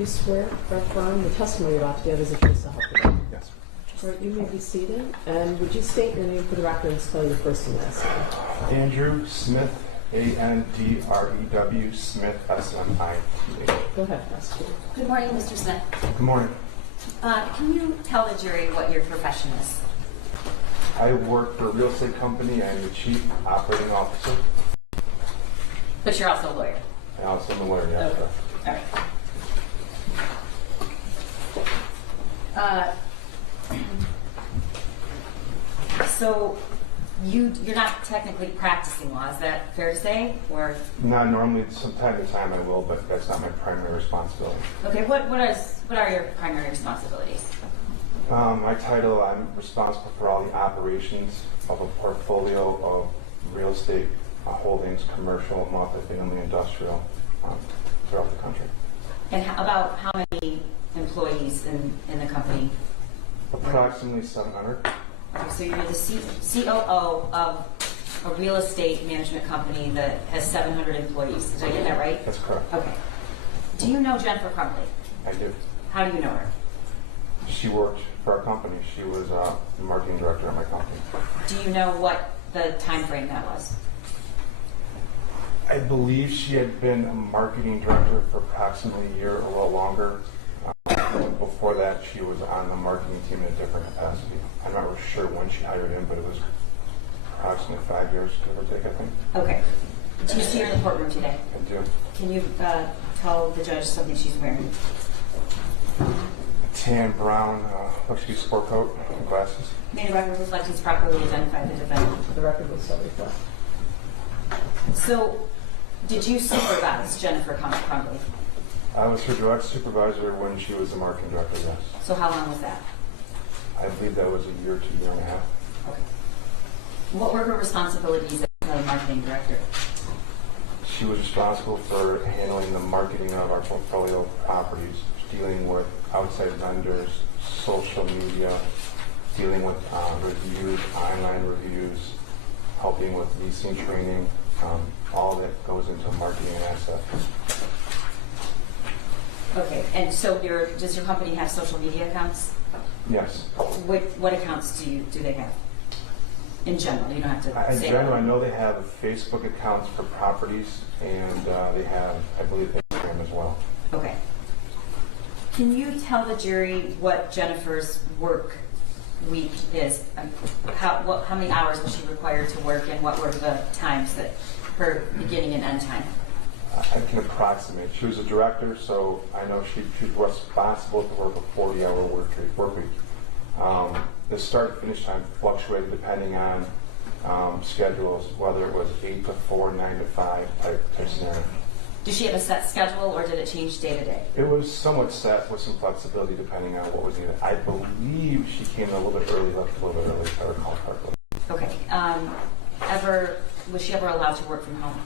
Do you swear or affirm the testimony you're about to give is the truth so help you God? Yes. All right, you may be seated. And would you state your name for the record and spell your first and last name? Andrew Smith, Andrew Smith, SMIT. Go ahead, prosecutor. Good morning, Mr. Smith. Good morning. Can you tell the jury what your profession is? I work for a real estate company. I'm the chief operating officer. But you're also a lawyer. I also am a lawyer, yes. Okay. All right. So you're not technically practicing law, is that fair to say? Or Not normally, from time to time I will, but that's not my primary responsibility. okay, what are your primary responsibilities? My title, I'm responsible for all the operations of a portfolio of real estate holdings, commercial, multifamily, industrial, throughout the country. And about how many employees in the company? Approximately 700. Okay, so you're the COO of a real estate management company that has 700 employees. Did I get that right? That's correct. Okay. Do you know Jennifer Crumbley? I do. How do you know her? She worked for our company. She was the marketing director at my company. Do you know what the time frame that was? I believe she had been a marketing director for approximately a year, a little longer. Before that, she was on the marketing team in a different capacity. I'm not really sure when she hired in, but it was approximately 5 years, give or take, I think. Okay. Do you see her in the courtroom today? I do. Can you tell the judge something she's wearing? Tan, brown, luxury sport coat, and glasses. May the record reflect he's properly identified the defendant. The record will so reflect. So, did you supervise Jennifer Crumbley? I was her direct supervisor when she was the marketing director, yes. So how long was that? I believe that was a year to a year and a half. Okay. What were her responsibilities as a marketing director? She was responsible for handling the marketing of our portfolio of properties, dealing with outside vendors, social media, dealing with reviews, online reviews, helping with leasing training, all that goes into marketing an asset. Okay, and so does your company have social media accounts? Yes. What accounts do they have? In general, you don't have to In say general, that. I know they have Facebook accounts for properties, and they have, I believe, Instagram as well. Okay. Can you tell the jury what Jennifer's work week is? How many hours was she required to work, and what were the times that her beginning and end time? I can approximate. She was a director, so I know she was responsible to work a 40-hour work week. The start and finish time fluctuated depending on schedules, whether it was 8 to 4, 9 to 5 type scenario. Did she have a set schedule, or did it change day to day? It was somewhat set with some flexibility depending on what was needed. I believe she came in a little bit early, left a little bit early, if I recall correctly. Okay. Was she ever allowed to work from home?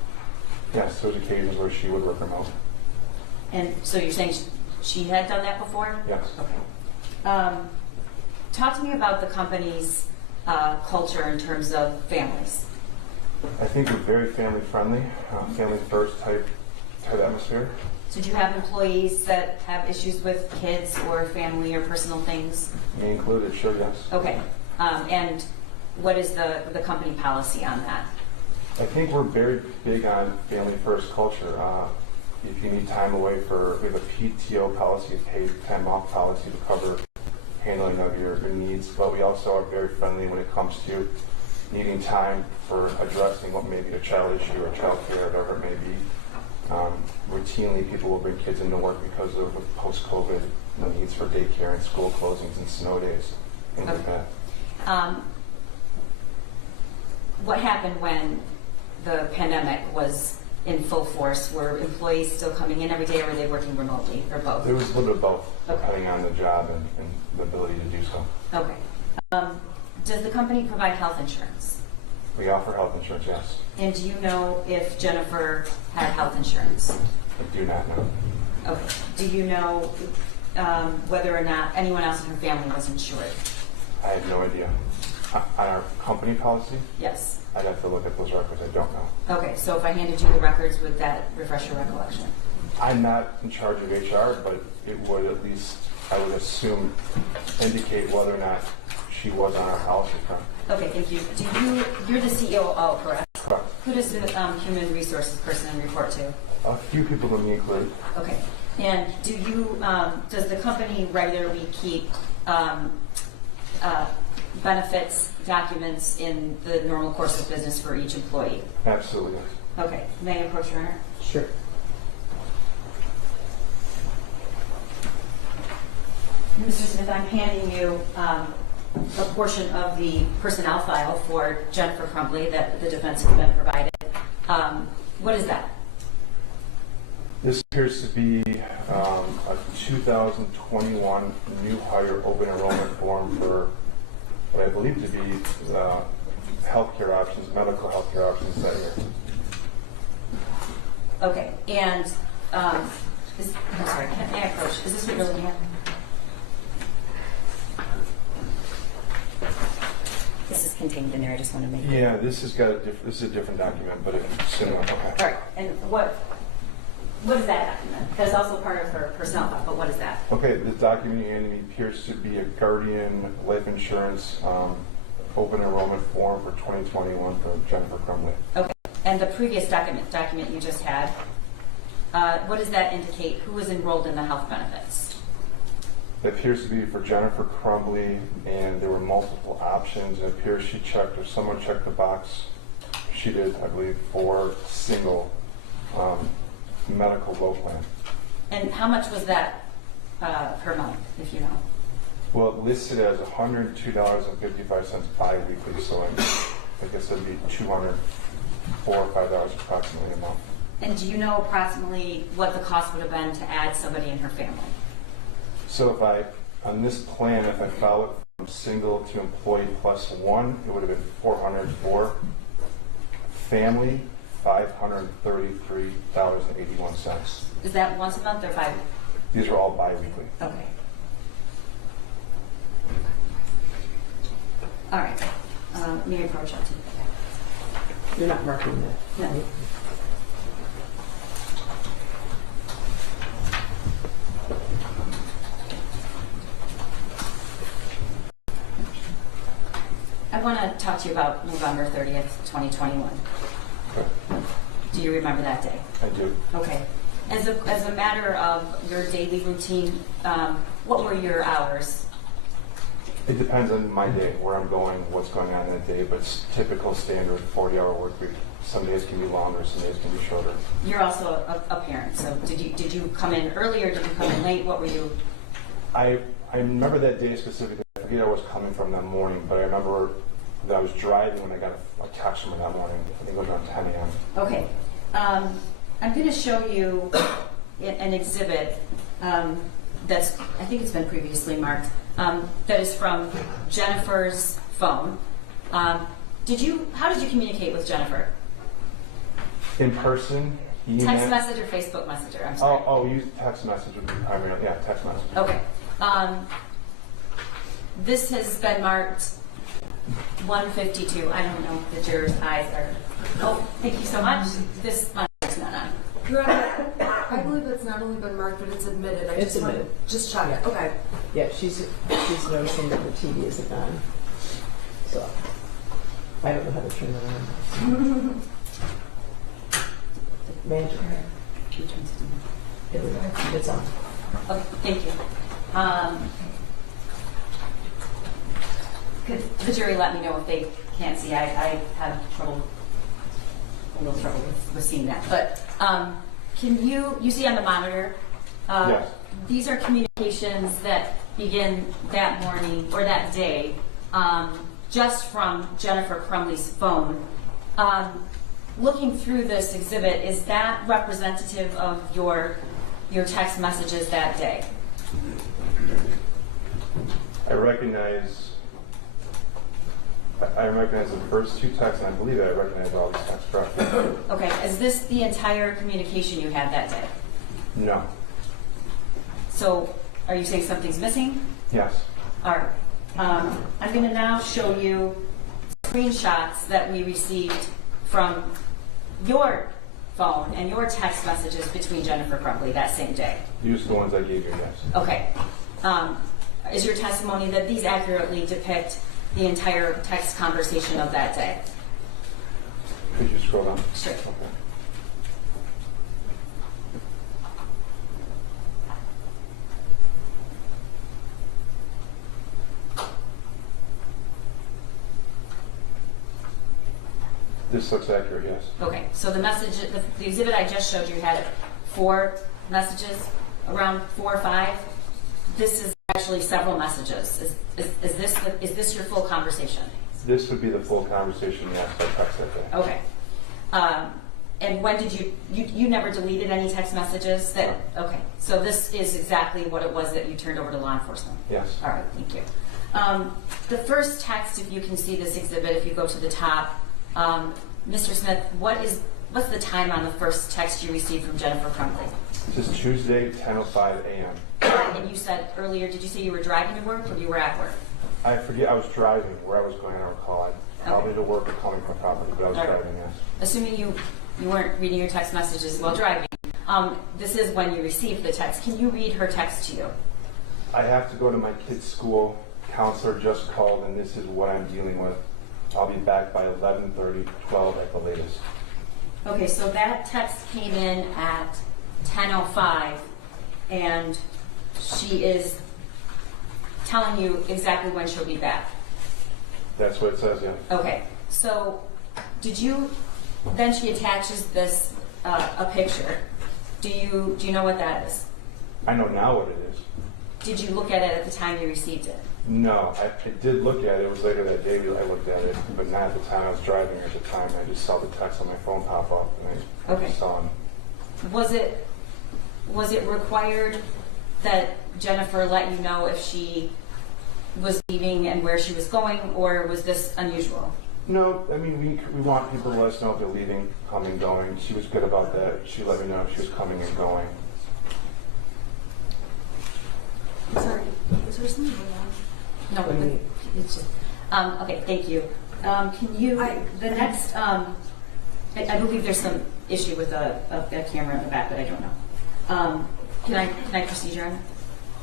Yes, there was occasions where she would work remote. And so you're saying she had done that before? Yes. Okay. Talk to me about the company's culture in terms of families. I think we're very family friendly, family first type atmosphere. So do you have employees that have issues with kids or family or personal things? Me included, sure, yes. Okay. And what is the company policy on that? I think we're very big on family first culture. If you need time away we have a PTO policy, a paid time off policy to cover handling of your needs, but we also are very friendly when it comes to needing time for addressing what may be a child issue or child care, whatever it may be. Routinely, people will bring kids into work because of post-COVID needs for daycare and school closings and snow days, things like that. What happened when the pandemic was in full force? Were employees still coming in every day, or were they working remotely, or both? There was a little bit of both, okay, depending on the job and the ability to do so. Okay. Does the company provide health insurance? We offer health insurance, yes. And do you know if Jennifer had health insurance? I do not know. Okay. Do you know whether or not anyone else in her family was insured? I have no idea. On our company policy? Yes. I'd have to look at those records. I don't know. Okay, so if I handed you the records, would that refresh your recollection? I'm not in charge of HR, but it would at least, I would assume, indicate whether or not she was on our policy front. Okay, thank you. You're the COO, correct? Correct. Who does the human resources person report to? A few people to me included. Okay. And does the company regularly keep benefits documents in the normal course of business for each employee? Absolutely. Okay. May I approach your Honor? Sure. Mr. Smith, I'm handing you a portion of the personnel file for Jennifer Crumbley that the defense has been provided. What is that? This appears to be a 2021 new hire open enrollment form for what I believe to be healthcare options, medical healthcare options that year. Okay. And I'm sorry, may I approach? Is this what you're looking at? This is contained in there. I just want to make it. Yeah, this has got this is a different document, but it's similar. Okay. All right. And what is that document? That's also part of her personnel file, but what is that? Okay, the document you handed me appears to be a Guardian life insurance open enrollment form for 2021 for Jennifer Crumbley. Okay. And the previous document you just had, what does that indicate? Who was enrolled in the health benefits? It appears to be for Jennifer Crumbley, and there were multiple options. It appears she checked, or someone checked the box. She did, I believe, for single medical low plan. And how much was that per month, if you know? Well, it listed as $102.55 bi-weekly, so I guess it'd be $204 or $5 approximately a month. And do you know approximately what the cost would have been to add somebody in her family? So if on this plan, if I file it from single to employee plus one, it would have been $404. Family, $533.81. Is that once a month or bi? These are all bi-weekly. Okay. All right. May I approach that to you? You're not marking that. No. right? I want to talk to you about November 30th, 2021. Okay. Do you remember that day? I do. Okay. As a matter of your daily routine, what were your hours? It depends on my day, where I'm going, what's going on that day, but it's typical standard 40-hour work week. Some days can be longer, some days can be shorter. You're also a parent, so did you come in early or did you come in late? What were you? I remember that day specifically. I forget where I was coming from that morning, but I remember that I was driving when I got a text from her that morning. I think it was around 10 a.m. Okay. I'm going to show you an exhibit that's, I think it's been previously marked, that is from Jennifer's phone. How did you communicate with Jennifer? In person, email. Text message or Facebook Messenger? I'm sorry. Oh, use text message would be primary. Yeah, text message. Okay. This has been marked 152. I don't know if the jurors' eyes are. Oh, thank you so much. This is not on. Your Honor, I believe it's not only been marked, but it's admitted. I It's just want admitted. to just check it. Okay. Yeah, she's noticing that the TV isn't on. So I don't know how to turn it on. Magic. Here we go. It's on. Okay, thank you. Could the jury let me know if they can't see? I have a little trouble with seeing that. But can you see on the monitor? Yes. These are communications that begin that morning or that day, just from Jennifer Crumbley's phone. Looking through this exhibit, is that representative of your text messages that day? I recognize the first two texts, and I believe that I recognize all these texts correctly. Okay, is this the entire communication you had that day? No. So, are you saying something's missing? Yes. All right. I'm going to now show you screenshots that we received from your phone and your text messages between Jennifer Crumbley that same day? Use the ones I gave you, yes. Okay. Is your testimony that these accurately depict the entire text conversation of that day? Could you scroll down? Sure. Okay. This looks accurate, yes. Okay, so the message, the exhibit I just showed you had 4 messages, around 4 or 5. This is actually several messages. Is this your full conversation? This would be the full conversation, yes, I text that day. Okay. And when did you never deleted any text messages? That okay. So this is exactly what it was that you turned over to law enforcement. Yes. All right, thank you. The first text, if you can see this exhibit, if you go to the top, Mr. Smith, what's the time on the first text you received from Jennifer Crumbley? This is Tuesday, 10:05 a.m. And you said earlier, did you say you were driving to work or you were at work? I forget, I was driving. Where I was going, I don't recall. Probably to work or coming from property, but I was driving, yes. Assuming you weren't reading your text messages while driving, this is when you received the text. Can you read her text to you? I have to go to my kid's school. Counselor just called, and this is what I'm dealing with. I'll be back by 11:30, 12 at the latest. Okay, so that text came in at 10:05, and she is telling you exactly when she'll be back. That's what it says, yeah. Okay, so then she attaches this, a picture. Do you know what that is? I know now what it is. Did you look at it at the time you received it? No, I did look at it. It was later that day I looked at it, but not at the time I was driving at the time. I just saw the text on my phone pop up, and I just saw him. Was it required that Jennifer let you know if she was leaving and where she was going, or was this unusual? No, I mean, we want people to let us know if they're leaving, coming, going. She was good about that. She let me know if she was coming and going. I'm sorry, is there something going on? No, it's just, okay, thank you. Can you, the next, I believe there's some issue with a camera in the back, but I don't know. Can I proceed, Your Honor?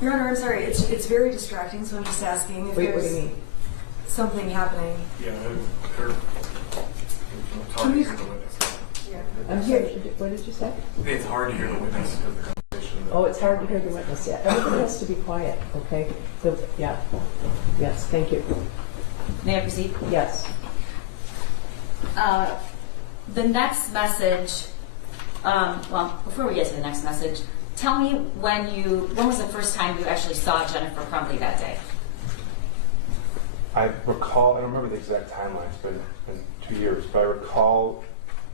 Your Honor, I'm sorry, it's very distracting, so I'm just asking if Wait, what do you there's mean? something happening. Yeah, they're talking to the witness. Yeah. I'm sorry, what did you say? It's hard to hear the witness because the conversation. Oh, it's hard to hear the witness, yeah. Everything has to be quiet, okay? Yeah. Yes, thank you. May I proceed? Yes. The next message, well, before we get to the next message, tell me when was the first time you actually saw Jennifer Crumbley that day? I recall, I don't remember the exact timeline, it's been 2 years, but I recall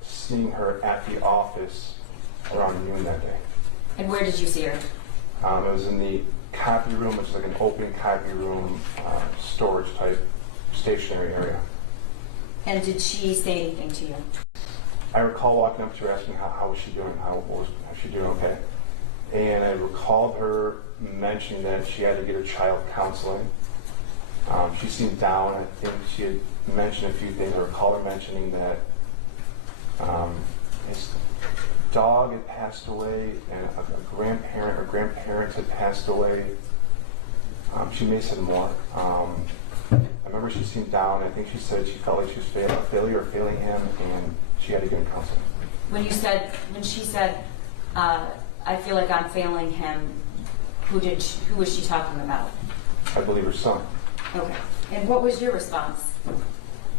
seeing her at the office around noon that day. And where did you see her? It was in the copy room, which is like an open copy room, storage type stationary area. And did she say anything to you? I recall walking up to her asking how was she doing, was she doing okay? And I recalled her mentioning that she had to get her child counseling. She seemed down. I think she had mentioned a few things. I recall her mentioning that his dog had passed away and a grandparent or grandparents had passed away. She may have said more. I remember she seemed down. I think she said she felt like she was failing him, and she had to get him counseling. When she said, I feel like I'm failing him, who was she talking about? I believe her son. Okay. And what was your response?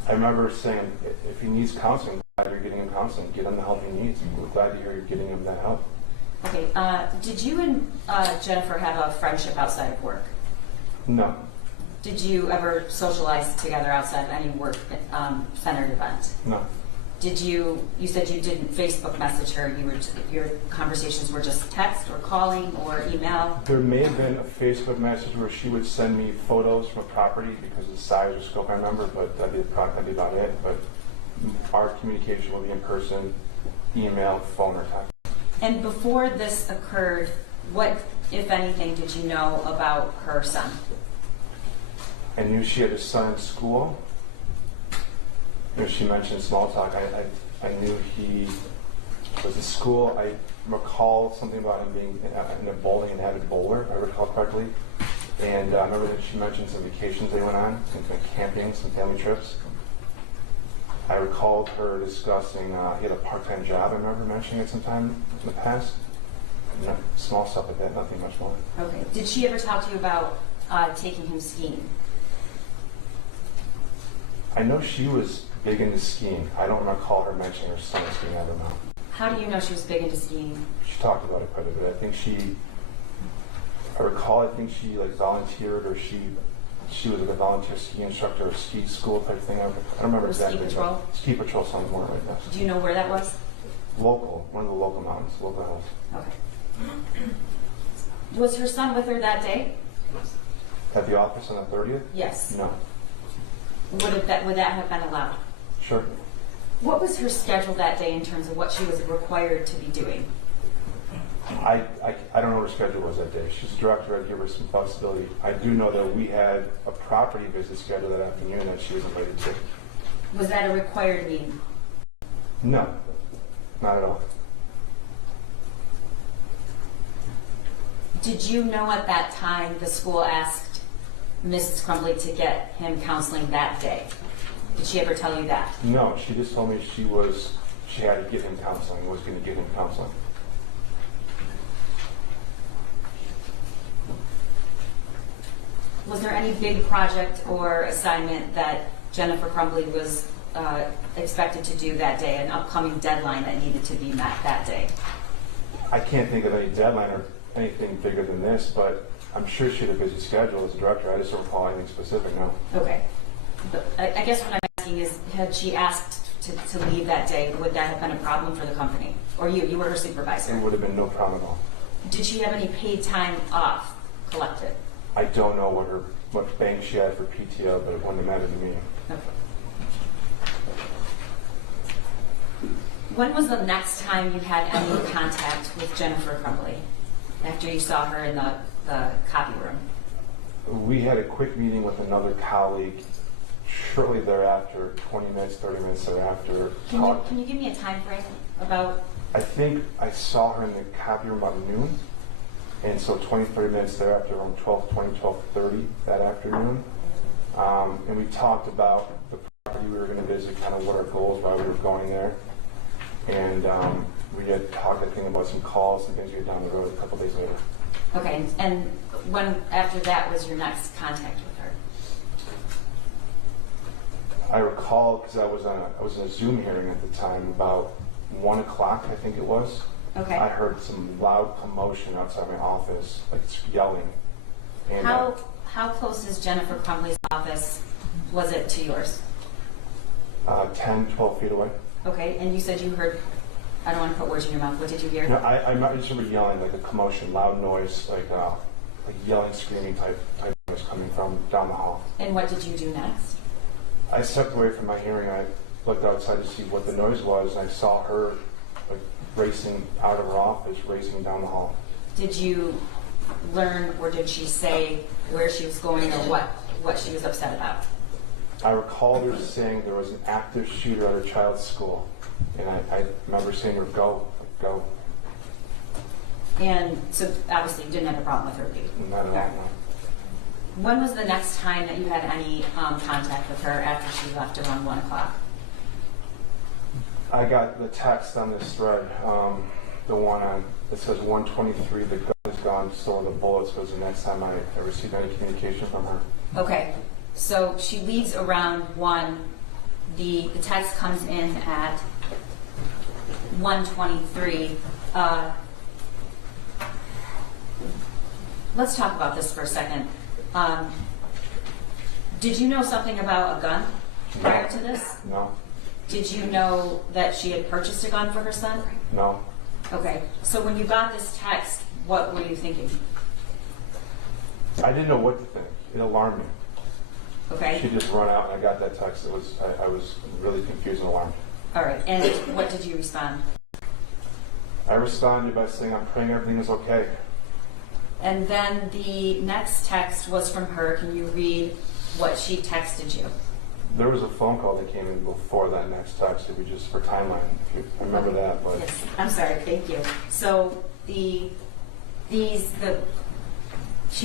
I remember saying, if he needs counseling, I'm glad you're getting him counseling. Get him the help he needs. We're glad to hear you're getting him that help. Okay. Did you and Jennifer have a friendship outside of work? No. Did you ever socialize together outside of any work-centered event? No. You said you didn't Facebook message her, your conversations were just text or calling or email? There may have been a Facebook message where she would send me photos from a property because of the size or scope I remember, but that'd be about it. But our communication will be in person, email, phone, or text. And before this occurred, what, if anything, did you know about her son? I knew she had a son in school. She mentioned small talk. I knew he Was the school, I recall something about him being in a bowling, an avid bowler, if I recall correctly. And I remember that she mentioned some vacations they went on, some camping, some family trips. I recalled her discussing, he had a part-time job, I remember mentioning it sometime in the past. Small stuff like that, nothing much more. Okay. Did she ever talk to you about taking him skiing? I know she was big into skiing. I don't recall her mentioning her son skiing, I don't know. How do you know she was big into skiing? She talked about it quite a bit. I recall, I think she like volunteered, or she was like a volunteer ski instructor or ski school type thing. I don't remember Or exactly. ski patrol? Ski patrol sounds more like that. Do you know where that was? Local, one of the local mountains, local hills. Okay. Was her son with her that day? At the office on the 30th? Yes. No. Would that have been allowed? Sure. What was her schedule that day in terms of what she was required to be doing? I don't know what her schedule was that day. She's the director. I'd give her some flexibility. I do know that we had a property visit scheduled that afternoon that she was invited to. Was that a required meeting? No, not at all. Did you know at that time the school asked Mrs. Crumbley to get him counseling that day? Did she ever tell you that? No, she just told me she had to get him counseling, was going to get him counseling. Was there any big project or assignment that Jennifer Crumbley was expected to do that day, an upcoming deadline that needed to be met that day? I can't think of any deadline or anything bigger than this, but I'm sure she had a busy schedule as a director. I just don't recall anything specific, no. Okay. But I guess what I'm asking is, had she asked to leave that day, would that have been a problem for the company? Or you were her supervisor? It would have been no problem at all. Did she have any paid time off collected? I don't know what bank she had for PTO, but it wouldn't have mattered to me. Okay. When was the next time you had any contact with Jennifer Crumbley after you saw her in the copy room? We had a quick meeting with another colleague shortly thereafter, 20 minutes, 30 minutes thereafter. Can you give me a time frame about? I think I saw her in the copy room about noon, and so 20, 30 minutes thereafter, around 12:20, 12:30 that afternoon. And we talked about the property we were going to visit, kind of what our goals, why we were going there. And we had talked, I think, about some calls and things we had down the road a couple days later. Okay, and when after that was your next contact with her? I recall, because I was in a Zoom hearing at the time, about 1 o'clock, I think it was. Okay. I heard some loud commotion outside my office, like yelling. And, How close is Jennifer Crumbley's office? Was it to yours? 10, 12 feet away. Okay, and you said you heard. I don't want to put words in your mouth. What did you hear? No, I just remember yelling, like a commotion, loud noise, like yelling, screaming type noise coming from down the hall. And what did you do next? I stepped away from my hearing. I looked outside to see what the noise was, and I saw her like racing out of her office, racing down the hall. Did you learn, or did she say where she was going, or what she was upset about? I recall her saying there was an active shooter at her child's school, and I remember saying to her, "Go, go." And so obviously you didn't have a problem with her leaving. Not at all. Okay. No. When was the next time that you had any contact with her after she left around 1 o'clock? I got the text on this thread, the one on it says 123. The gun is gone. So the bullets was the next time I received any communication from her. Okay, so she leaves around 1. The text comes in at 1:23. Let's talk about this for a second. Did you know something about a gun prior to this? No, Did you know that she had purchased a gun for her son? no. Okay, so when you got this text, what were you thinking? I didn't know what to think. It alarmed me. Okay, She just run out, and I got that text. I was really confused and alarmed. all right, and what did you respond? I responded by saying, "I'm praying everything is okay." And then the next text was from her. Can you read what she texted you? There was a phone call that came in before that next text, if we just, for timeline, if you remember that, but. Yes, I'm sorry, thank you. So she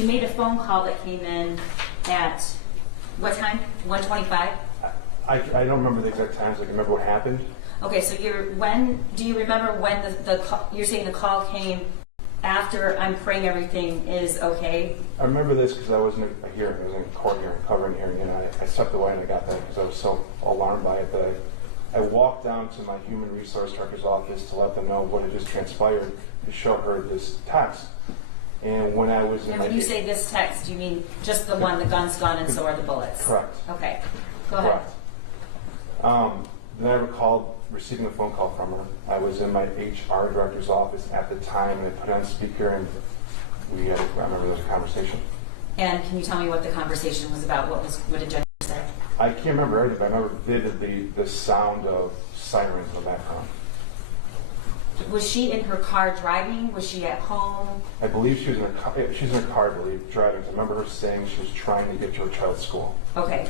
made a phone call that came in at what time? 1:25? I don't remember the exact times, I can remember what happened. Okay, so do you remember when you're saying the call came after I'm praying everything is okay? I remember this because I was in a hearing, I was in a court hearing, covering hearing, and I stepped away and I got that because I was so alarmed by it that I walked down to my human resource director's office to let them know what had just transpired, to show her this text. And when I was in And when you say this text, you mean just the one, the gun's gone and so are the bullets? Correct. Okay, go ahead. Correct. Then I recalled receiving a phone call from her. I was in my HR director's office at the time, and I put it on speaker, and I remember there was a conversation. And can you tell me what the conversation was about? What did Jennifer say? I can't remember everything, but I remember vividly the sound of sirens in the background. Was she in her car driving? Was she at home? I believe she was in a car. She's in a car, I believe, driving. I remember her saying she was trying to get to her child's school. Okay.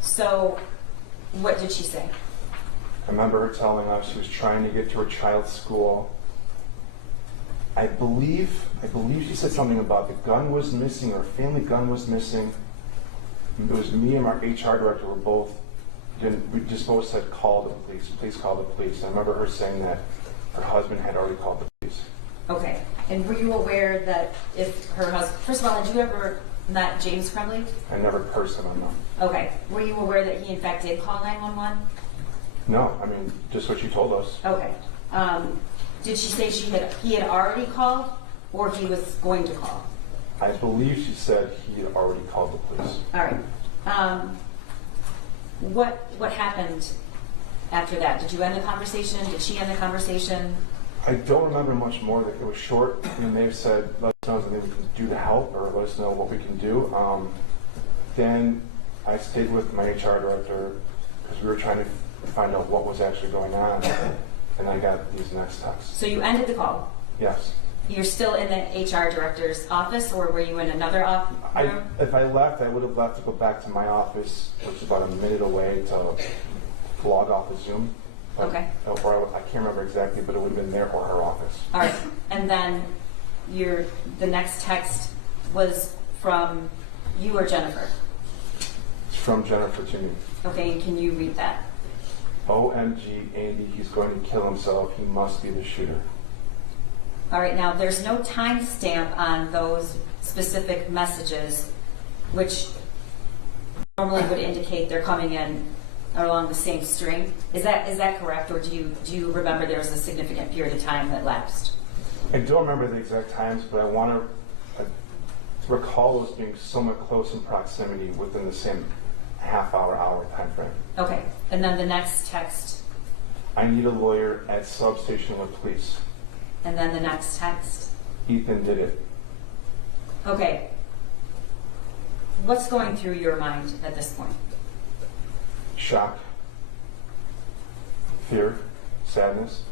So what did she say? I remember her telling us she was trying to get to her child's school. I believe she said something about the gun was missing, or family gun was missing. It was me and our HR director were both, we just both said, call the police, please call the police. I remember her saying that her husband had already called the police. Okay. And were you aware that if her husband, first of all, had you ever met James Crumbley? I never cursed him, no. Okay. Were you aware that he in fact did call 911? No, I mean, just what she told us. Okay. Did she say he had already called, or he was going to call? I believe she said he had already called the police. All right. What happened after that? Did you end the conversation? Did she end the conversation? I don't remember much more. It was short, and they said, let us know if anything we can do to help, or let us know what we can do. Then I stayed with my HR director because we were trying to find out what was actually going on, and I got these next texts. So you ended the call. Yes. You're still in the HR director's office, or were you in another room? If I left, I would have left to go back to my office, which is about a minute away, to log off of Zoom. But, Okay. Or I can't remember exactly, but it would have been there or her office. All right. And then the next text was from you or Jennifer? It's from Jennifer to me. Okay, and can you read that? OMG, Andy, he's going to kill himself. He must be the shooter. All right, now there's no timestamp on those specific messages, which normally would indicate they're coming in along the same string. Is that correct, or do you remember there was a significant period of time that lapsed? I don't remember the exact times, but I want to recall those being somewhat close in proximity within the same hour time frame. Okay, and then the next text, I need a lawyer at substation with police. and then the next text. Ethan did it. Okay. What's going through your mind at this point? Shock, fear, sadness,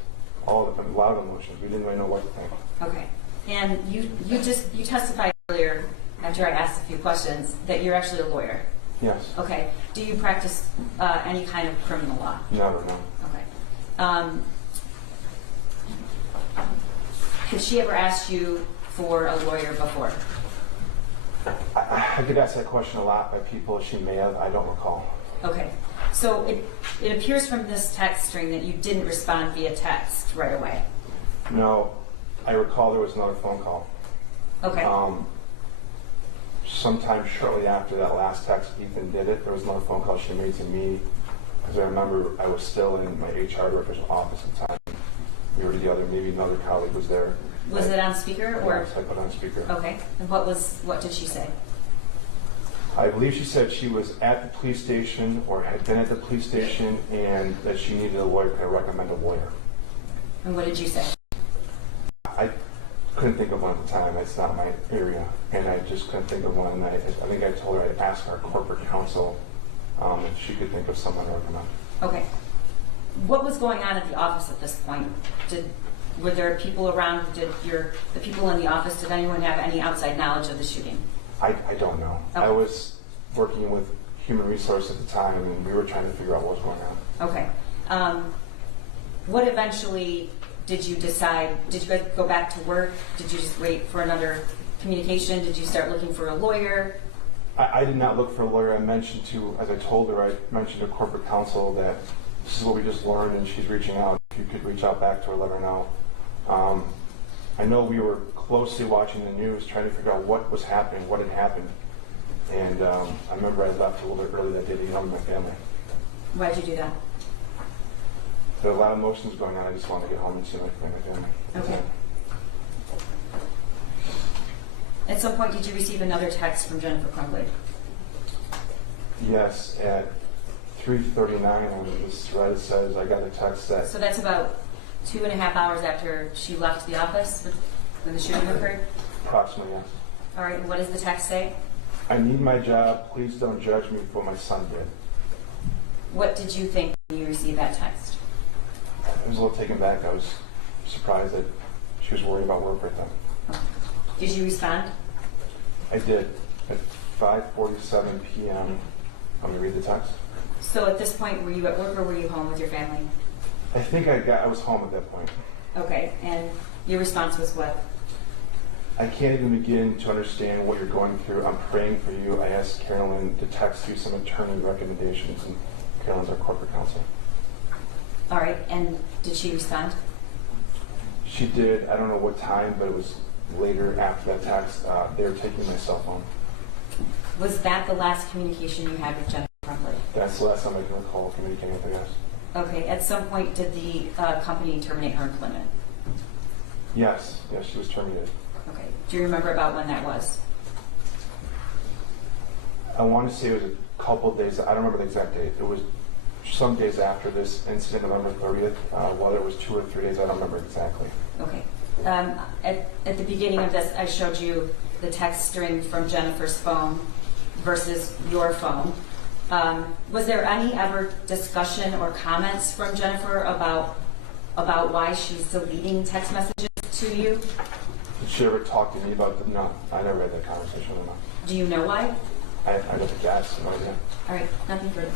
a lot of emotions. We didn't really know what to think. Okay. And you testified earlier, after I asked a few questions, that you're actually a lawyer. Yes. Okay. Do you practice any kind of criminal law? Never, no. Okay. Has she ever asked you for a lawyer before? I get asked that question a lot by people. She may have. I don't recall. Okay. So it appears from this text string that you didn't respond via text right away. No, I recall there was another phone call. Okay. Sometime shortly after that last text, Ethan did it. There was another phone call she made to me because I remember I was still in my HR director's office at the time. We were together. Maybe another colleague was there. Was it on speaker or? Yes, I put it on speaker. Okay. And what did she say? I believe she said she was at the police station or had been at the police station and that she needed a lawyer. Could I recommend a lawyer? And what did you say? I couldn't think of one at the time. It's not my area. And I just couldn't think of one. And I think I told her I'd ask our corporate counsel if she could think of someone to recommend. Okay. What was going on at the office at this point? Were there people around? Did the people in the office, did anyone have any outside knowledge of the shooting? I don't know. Okay. I was working with human resource at the time, and we were trying to figure out what was going on. Okay. What eventually did you decide? Did you guys go back to work? Did you just wait for another communication? Did you start looking for a lawyer? I did not look for a lawyer. I mentioned as I told her, I mentioned to corporate counsel that this is what we just learned and she's reaching out. If you could reach out back to her, let her know. I know we were closely watching the news, trying to figure out what was happening, what had happened. And I remember I left a little bit early that day to get home with my family. Why did you do that? There were a lot of emotions going on. I just wanted to get home and see my family. Okay. At some point, did you receive another text from Jennifer Crumbley? Yes, at 3:39 on this thread it says I got a text that. So that's about 2.5 hours after she left the office when the shooting occurred? Approximately, yes. All right, and what does the text say? I need my job. Please don't judge me for what my son did. What did you think when you received that text? I was a little taken back. I was surprised that she was worried about work right then. Did you respond? I did. At 5:47 p.m. Let me read the text. So at this point, were you at work or were you home with your family? I think I was home at that point. Okay, and your response was what? I can't even begin to understand what you're going through. I'm praying for you. I asked Carolyn to text you some attorney recommendations, and Carolyn's our corporate counsel. All right, and did she respond? She did. I don't know what time, but it was later after that text. They were taking my cell phone. Was that the last communication you had with Jennifer Crumbley? That's the last time I can recall communicating with her, yes. Okay, at some point, did the company terminate her employment? Yes, she was terminated. Okay, do you remember about when that was? I want to say it was a couple of days. I don't remember the exact date. It was some days after this incident, November 30th. Whether it was 2 or 3 days, I don't remember exactly. Okay. At the beginning of this, I showed you the text string from Jennifer's phone versus your phone. Was there any ever discussion or comments from Jennifer about why she's deleting text messages to you? Did she ever talk to me about the? No, I never had that conversation with her. Do you know why? I don't guess. No idea. All right, nothing further.